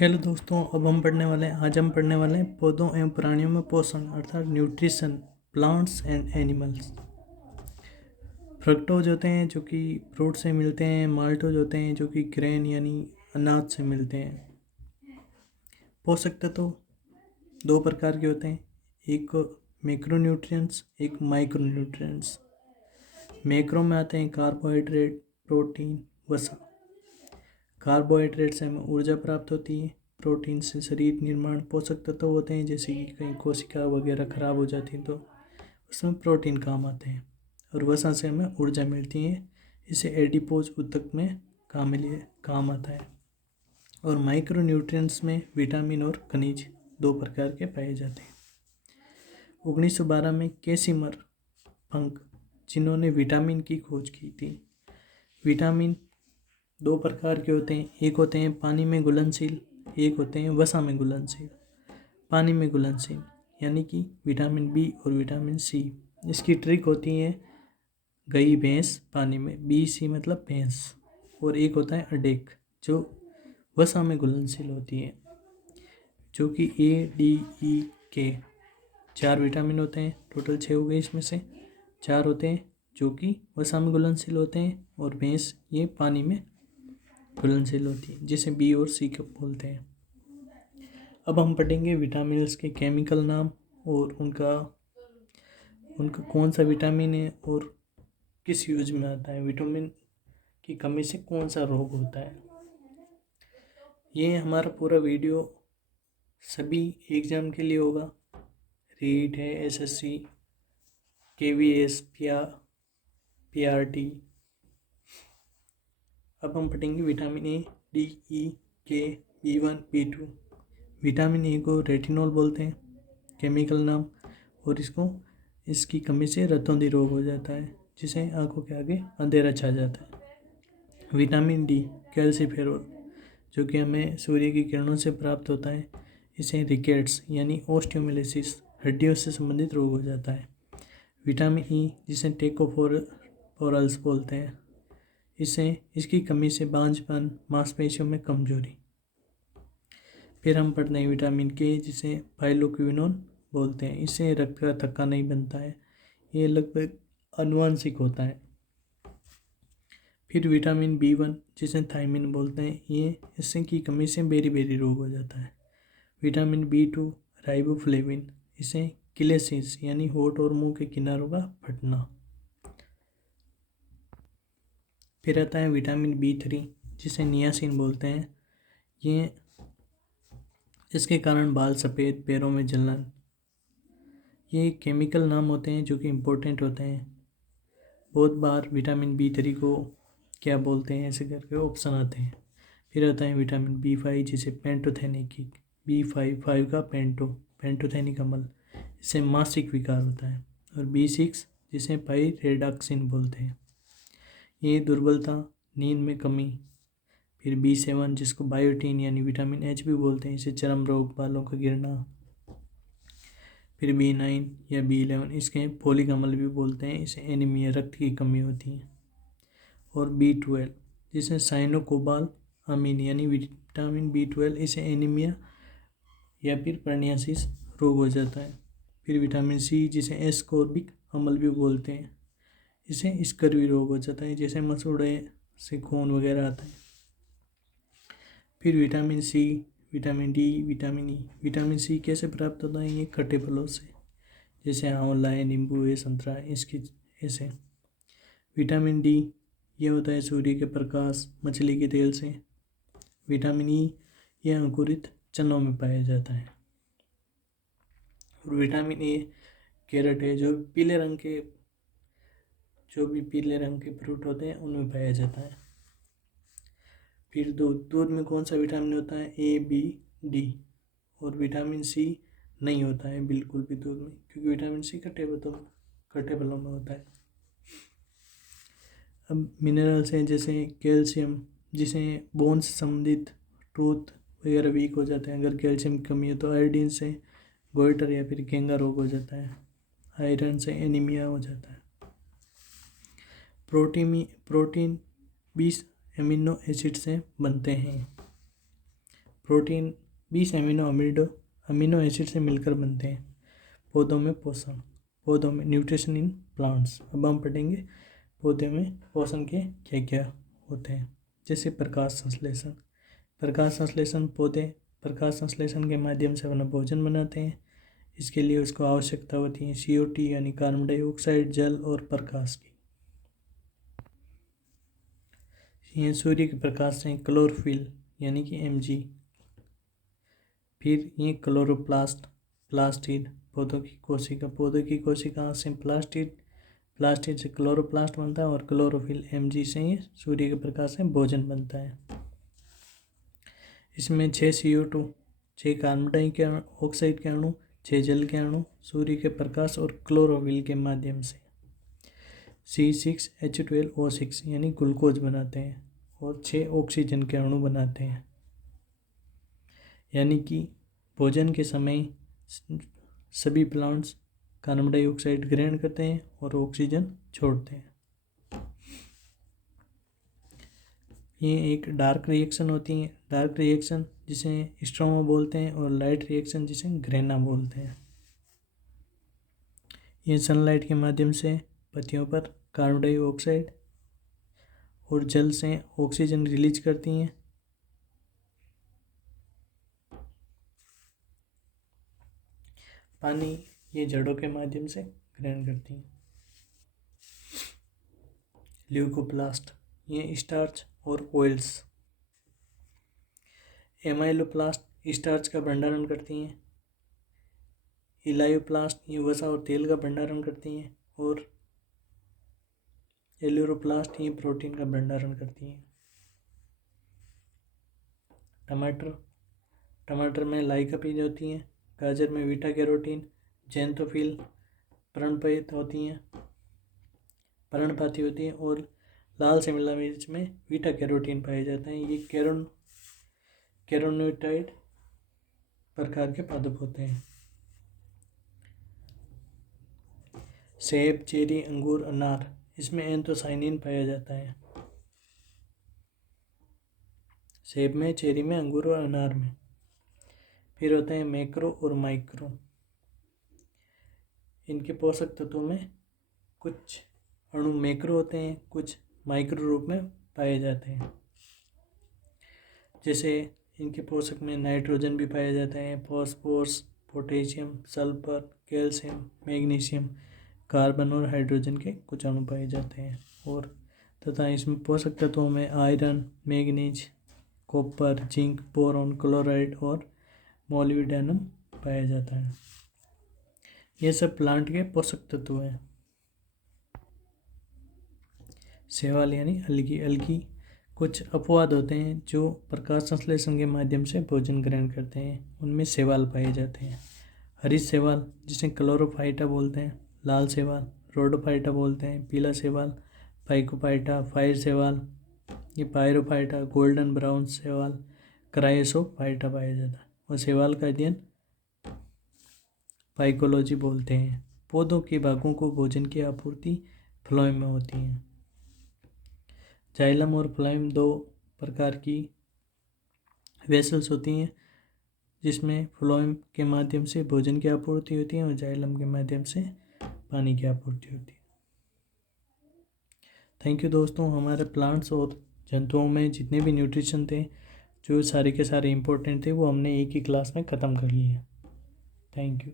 Hello दोस्तों, आज हम पढ़ने वाले हैं पौधों एवं प्राणियों में पोषण अर्थात nutrition, plants and animals. Fructose होते हैं जो कि फ्रूट से मिलते हैं। माल्टोज होते हैं जो कि ग्रेन यानी अनाज से मिलते हैं। पोषक तत्व दो प्रकार के होते हैं, एक मैक्रोन्यूट्रिएंट्स, एक माइक्रोन्यूट्रिएंट्स। मैक्रो में आते हैं कार्बोहाइड्रेट, प्रोटीन, वसा। कार्बोहाइड्रेट से हमें ऊर्जा प्राप्त होती है, प्रोटीन से शरीर निर्माण पोषक तत्व होते हैं, जैसे कि कहीं कोशिका वगैरह खराब हो जाती है तो उसमें प्रोटीन काम आते हैं, और वसा से हमें ऊर्जा मिलती है। इसे एडिपोज ऊतक में काम आता है। और माइक्रोन्यूट्रिएंट्स में विटामिन और खनिज दो प्रकार के पाए जाते हैं। 1912 में कैसिमर फंक, जिन्होंने विटामिन की खोज की थी। विटामिन दो प्रकार के होते हैं, एक होते हैं पानी में घुलनशील, एक होते हैं वसा में घुलनशील। पानी में घुलनशील यानी कि विटामिन बी और विटामिन सी। इसकी ट्रिक होती है गई भैंस पानी में, बी सी मतलब भैंस। और एक होता है अडेक जो वसा में घुलनशील होती है, जो कि ए डी ई के 4 विटामिन होते हैं। टोटल 6 हो गए, इसमें से 4 होते हैं जो कि वसा में घुलनशील होते हैं, और भैंस ये पानी में घुलनशील होती है, जिसे बी और सी को बोलते हैं। अब हम पढ़ेंगे विटामिन्स के केमिकल नाम और उनका कौन सा विटामिन है और किस यूज में आता है। विटामिन की कमी से कौन सा रोग होता है। ये हमारा पूरा वीडियो सभी एग्जाम के लिए होगा। रीट है, एसएससी, केवीएस, पीआरटी। अब हम पढ़ेंगे विटामिन ए, डी, ई, के, बी1, बी2। विटामिन ए को रेटिनॉल बोलते हैं केमिकल नाम, और इसकी कमी से रतौंधी रोग हो जाता है, जिसे आंखों के आगे अंधेरा छा जाता है। विटामिन डी कैल्सीफेरॉल, जो कि हमें सूर्य की किरणों से प्राप्त होता है। इसे रिकेट्स यानी ओस्टियोमिलिसिस, हड्डियों से संबंधित रोग हो जाता है। विटामिन ई, जिसे टेकोफोरल्स बोलते हैं, इसकी कमी से बांझपन, मांसपेशियों में कमजोरी। फिर हम पढ़ते हैं विटामिन के, जिसे फाइलोक्विनोन बोलते हैं। इससे रक्त का थक्का नहीं बनता है, ये लगभग आनुवंशिक होता है। फिर विटामिन बी1, जिसे थायमिन बोलते हैं, इससे की कमी से बेरी रोग हो जाता है। विटामिन बी2 राइबोफ्लेविन, इसे किलेसिस यानी होठ और मुंह के किनारों का फटना। फिर आता है विटामिन बी3, जिसे नियासिन बोलते हैं। इसके कारण बाल सफ़ेद, पैरों में जलन। ये केमिकल नाम होते हैं जो कि इम्पोर्टेंट होते हैं। बहुत बार विटामिन बी3 को क्या बोलते हैं ऐसे करके ऑप्शन आते हैं। फिर आता है विटामिन बी5, जिसे पेंटोथेनिक, बी5 का पेंटोथेनिक अम्ल, इससे मासिक विकार होता है। और बी6, जिसे पाइरेडॉक्सिन बोलते हैं, ये दुर्बलता, नींद में कमी। फिर बी7, जिसको बायोटीन यानी विटामिन एच भी बोलते हैं, इसे चर्म रोग, बालों का गिरना। फिर बी9 या बी11, इसके फोलिक अम्ल भी बोलते हैं, इसे एनीमिया, रक्त की कमी होती है। और बी12, जिसे साइनोकोबाल अमीन यानी विटामिन बी12, इसे एनीमिया या फिर पर्नियासिस रोग हो जाता है। फिर विटामिन सी, जिसे एस्कॉर्बिक अम्ल भी बोलते हैं, इसे स्कर्वी रोग हो जाता है, जैसे मसूड़े से खून वगैरह आता है। फिर vitamin C, vitamin D, vitamin E. Vitamin C कैसे प्राप्त होता है, ये खट्टे फलों से, जैसे आंवला है, नींबू है, संतरा है, इसकी ऐसे। विटामिन डी, ये होता है सूर्य के प्रकाश, मछली के तेल से। विटामिन ई, यह अंकुरित चनों में पाया जाता है। और विटामिन ए कैरेट है, जो भी पीले रंग के फ्रूट होते हैं उनमें पाया जाता है। फिर दूध में कौन सा विटामिन होता है, ए, बी, डी। और विटामिन सी नहीं होता है बिल्कुल भी दूध में, क्योंकि विटामिन सी खट्टे फलों में होता है। अब मिनरल्स हैं, जैसे कैल्शियम, जिसे बोन से संबंधित टूथ वगैरह वीक हो जाते हैं अगर कैल्शियम की कमी हो तो। आयोडीन से गोइटर या फिर घेंगा रोग हो जाता है। आयरन से एनीमिया हो जाता है। प्रोटीन 20 एमिनो एसिड से बनते हैं। प्रोटीन 20 अमीनो एसिड से मिलकर बनते हैं। पौधों में पोषण, पौधों में न्यूट्रिशन इन प्लांट्स। अब हम पढ़ेंगे पौधे में पोषण के क्या क्या होते हैं। जैसे प्रकाश संश्लेषण। प्रकाश संश्लेषण, पौधे प्रकाश संश्लेषण के माध्यम से अपना भोजन बनाते हैं। इसके लिए उसको आवश्यकता होती है CO2 यानी कार्बन डाइऑक्साइड, जल और प्रकाश की। ये सूर्य के प्रकाश से क्लोरोफिल यानी कि Mg। फिर ये क्लोरोप्लास्ट, प्लास्टिड, पौधों की कोशिका से प्लास्टिड से क्लोरोप्लास्ट बनता है और क्लोरोफिल Mg से ये सूर्य के प्रकाश से भोजन बनता है। इसमें 6 CO2, 6 कार्बन डाइऑक्साइड के अणु, 6 जल के अणु सूर्य के प्रकाश और क्लोरोफिल के माध्यम से C6H12O6 यानी ग्लूकोज बनाते हैं और 6 ऑक्सीजन के अणु बनाते हैं। यानी कि भोजन के समय सभी प्लांट्स कार्बन डाइऑक्साइड ग्रहण करते हैं और ऑक्सीजन छोड़ते हैं। ये एक डार्क रिएक्शन होती है, डार्क रिएक्शन जिसे स्ट्रोमा बोलते हैं और लाइट रिएक्शन जिसे ग्रेना बोलते हैं। ये सनलाइट के माध्यम से पत्तियों पर कार्बन डाइऑक्साइड और जल से ऑक्सीजन रिलीज करती हैं। पानी ये जड़ों के माध्यम से ग्रहण करती हैं। ल्यूकोप्लास्ट ये स्टार्च और ऑयल्स। एमाइलोप्लास्ट स्टार्च का भंडारण करती हैं। इलायोप्लास्ट ये वसा और तेल का भंडारण करती हैं और एल्यूरोप्लास्ट ये प्रोटीन का भंडारण करती हैं। टमाटर में लाइकोपीन होती हैं। गाजर में बीटा कैरोटीन, ज़ैंथोफिल पर्णपाती होती है और लाल शिमला मिर्च में बीटा कैरोटीन पाए जाते हैं। ये कैरोटीनॉइड प्रकार के पादप होते हैं। सेब, चेरी, अंगूर, अनार इसमें एंथोसाइनिन पाया जाता है। सेब में, चेरी में, अंगूर और अनार में। फिर होते हैं मैक्रो और माइक्रो। इनके पोषक तत्वों में कुछ अणु मैक्रो होते हैं, कुछ माइक्रो रूप में पाए जाते हैं। जैसे इनके पोषक में नाइट्रोजन भी पाया जाता है, phosphorus, potassium, sulphur, calcium, magnesium, carbon और हाइड्रोजन के कुछ अणु पाए जाते हैं। और तथा इसमें पोषक तत्वों में iron, manganese, copper, zinc, boron, chloride और मोलिब्डेनम पाया जाता है। ये सब प्लांट के पोषक तत्व हैं। शैवाल यानी अलगी कुछ अपवाद होते हैं जो प्रकाश संश्लेषण के माध्यम से भोजन ग्रहण करते हैं। उनमें शैवाल पाए जाते हैं। हरित शैवाल जिसे क्लोरोफाइटा बोलते हैं, लाल शैवाल रोडोफाइटा बोलते हैं, पीला शैवाल फाइकोफाइटा, फायर शैवाल ये पायरोफाइटा, गोल्डन ब्राउन शैवाल क्रायोसोफाइटा पाया जाता है। और शैवाल का अध्ययन फाइकोलॉजी बोलते हैं। पौधों के भागों को भोजन की आपूर्ति फ्लोएम में होती है। जाइलम और फ्लोएम 2 प्रकार की वेसल्स होती हैं, जिसमें फ्लोएम के माध्यम से भोजन की आपूर्ति होती है और जाइलम के माध्यम से पानी की आपूर्ति होती है। थैंक यू दोस्तों। हमारे प्लांट्स और जंतुओं में जितने भी न्यूट्रिशन थे, जो सारे के सारे इम्पोर्टेंट थे, वो हमने एक ही क्लास में ख़त्म कर लिए। Thank you.